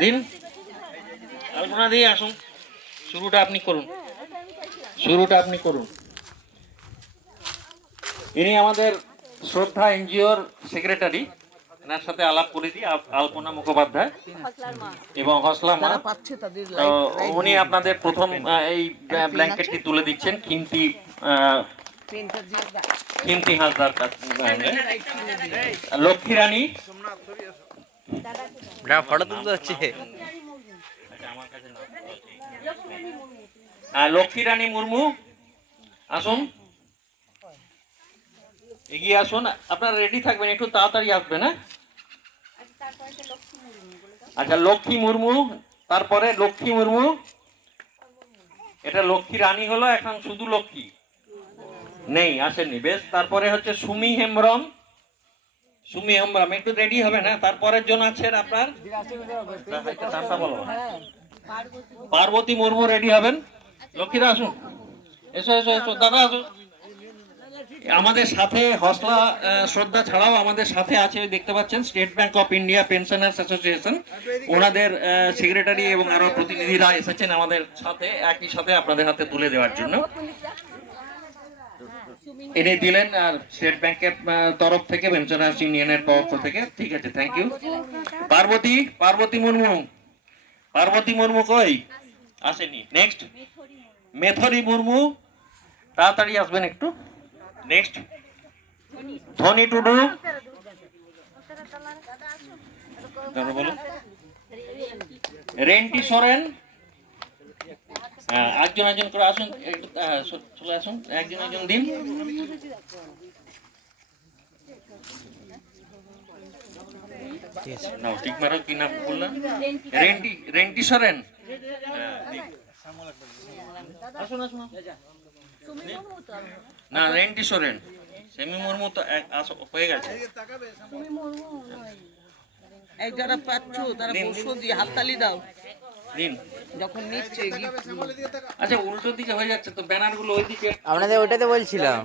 দিন। আলপনা দিয়ে আসুন। শুরুটা আপনি করুন। শুরুটা আপনি করুন। ইনি আমাদের শ্রদ্ধা এনজিওর সেক্রেটারি। এনার সাথে আলাপ করে দিই আলপনা মুখোপাধ্যায় এবং হসলা মা। উনি আপনাদের প্রথম এই ব্ল্যাঙ্কেটটি তুলে দিচ্ছেন। কিন্তি হালদার কাছ লক্ষ্মী রানী। ফটো তুলতে হচ্ছে লক্ষ্মী রানী মুর্মু, আসুন। এগিয়ে আসুন। আপনারা রেডি থাকবেন, একটু তাড়াতাড়ি আসবেন হ্যাঁ? আচ্ছা লক্ষ্মী মুর্মু, তারপরে লক্ষ্মী মুর্মু। এটা লক্ষ্মী রানী হলো, এখন শুধু লক্ষ্মী। নেই, আসেননি। বেশ, তারপরে হচ্ছে সুমি হেমব্রম। সুমি হেমব্রম একটু রেডি হবে না? তারপরের জন আছেন আপনার? পার্বতী মুর্মু রেডি হবেন? লক্ষ্মীরা আসুন। এসো এসো এসো। দাদা আসুন। আমাদের সাথে হসলা শ্রদ্ধা ছাড়াও আমাদের সাথে আছে, দেখতে পাচ্ছেন State Bank of India Pensioners Association ওনাদের সেক্রেটারি এবং আরও প্রতিনিধিরা এসেছেন আমাদের সাথে, একই সাথে আপনাদের হাতে তুলে দেওয়ার জন্য। ইনি দিলেন আর স্টেট ব্যাংকের তরফ থেকে পেনশনার্স ইউনিয়নের পক্ষ থেকে। ঠিক আছে থ্যাংক ইউ পার্বতী পার্বতী মুর্মু। পার্বতী মুর্মু কই? আসেনি। নেক্সট মেথরি মুর্মু। তাড়াতাড়ি আসবেন একটু। নেক্সট ধনী টুডু। রেন্টি সোরেন। একজন একজন করে আসুন একটু চলে আসুন একজন একজন দিন। না ঠিক মারো কি নাম বললাম রেন্টি রেন্টি সোরেন? আসুন আসুন। না রেন্টি সোরেন। সেমি মুর্মু তো এক- আস- হয়ে গেছে। এই যারা পাচ্ছ তারা বসো দিয়ে হাততালি দাও। দিন? যখন নিচ্ছে আচ্ছা উল্টো দিকে হয়ে যাচ্ছে তো ব্যানারগুলো ওইদিকে আপনাদের ওইটাতে বলছিলাম।